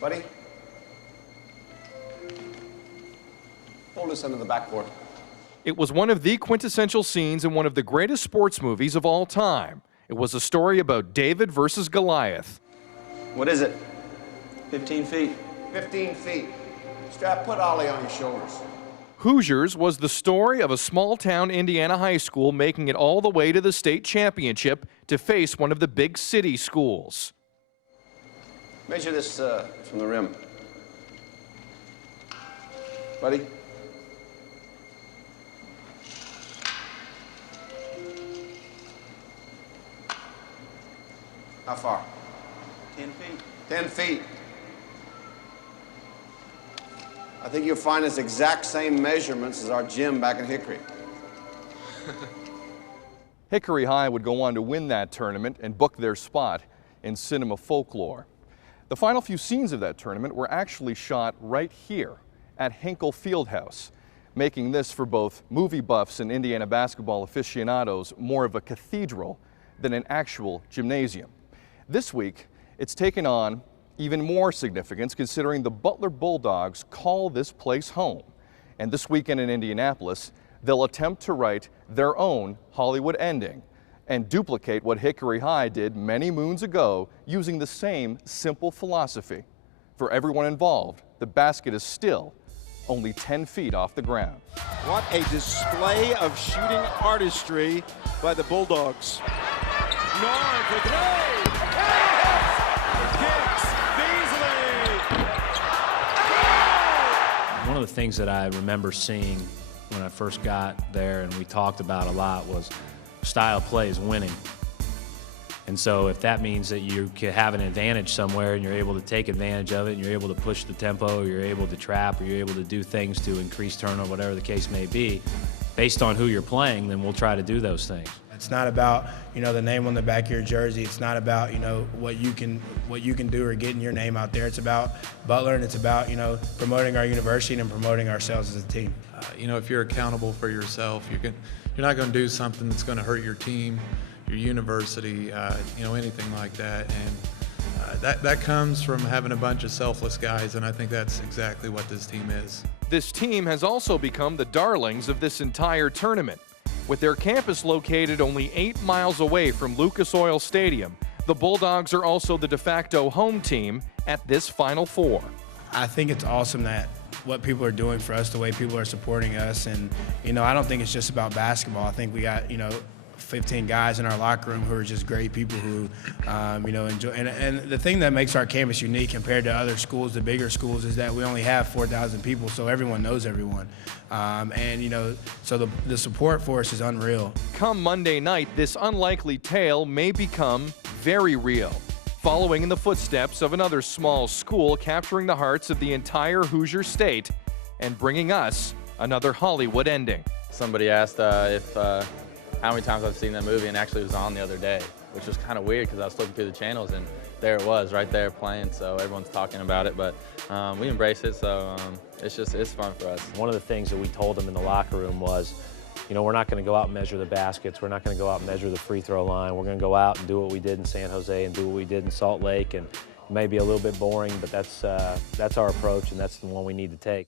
Buddy? Hold this under the backboard. It was one of the quintessential scenes in one of the greatest sports movies of all time. It was a story about David versus Goliath. What is it? 15 feet. 15 feet. Strap, put Ollie on your shoulders. Hoosiers was the story of a small-town Indiana high school making it all the way to the state championship to face one of the big city schools. Measure this from the rim. Buddy? How far? 10 feet. 10 feet. I think you'll find it's exact same measurements as our gym back in Hickory. Hickory High would go on to win that tournament and book their spot in cinema folklore. The final few scenes of that tournament were actually shot right here at Hinkle Fieldhouse, making this for both movie buffs and Indiana basketball aficionados more of a cathedral than an actual gymnasium. This week, it's taken on even more significance considering the Butler Bulldogs call this place home. And this weekend in Indianapolis, they'll attempt to write their own Hollywood ending and duplicate what Hickory High did many moons ago using the same simple philosophy. For everyone involved, the basket is still only 10 feet off the ground. What a display of shooting artistry by the Bulldogs. North for three. Kicks Beasley. One of the things that I remember seeing when I first got there and we talked about a lot was style of play is winning. And so if that means that you can have an advantage somewhere and you're able to take advantage of it and you're able to push the tempo or you're able to trap or you're able to do things to increase turnover, whatever the case may be, based on who you're playing, then we'll try to do those things. It's not about, the name on the back of your jersey. It's not about, what you can do or getting your name out there. It's about Butler, and it's about, promoting our university and promoting ourselves as a team. If you're accountable for yourself, you're not going to do something that's going to hurt your team, your university, anything like that. And that comes from having a bunch of selfless guys, and I think that's exactly what this team is. This team has also become the darlings of this entire tournament. With their campus located only 8 miles away from Lucas Oil Stadium, the Bulldogs are also the de facto home team at this Final Four. I think it's awesome that what people are doing for us, the way people are supporting us, and I don't think it's just about basketball. I think we got 15 guys in our locker room who are just great people who enjoy. And the thing that makes our campus unique compared to other schools, the bigger schools, is that we only have 4,000 people, so everyone knows everyone. So the support for us is unreal. Come Monday night, this unlikely tale may become very real, following in the footsteps of another small school capturing the hearts of the entire Hoosier state and bringing us another Hollywood ending. Somebody asked how many times I've seen that movie, and actually it was on the other day, which was kind of weird because I was looking through the channels and there it was right there playing, so everyone's talking about it, but we embrace it, so it's fun for us. One of the things that we told them in the locker room was, we're not going to go out and measure the baskets, we're not going to go out and measure the free throw line, we're going to go out and do what we did in San Jose and do what we did in Salt Lake, and it may be a little bit boring, but that's our approach and that's the one we need to take.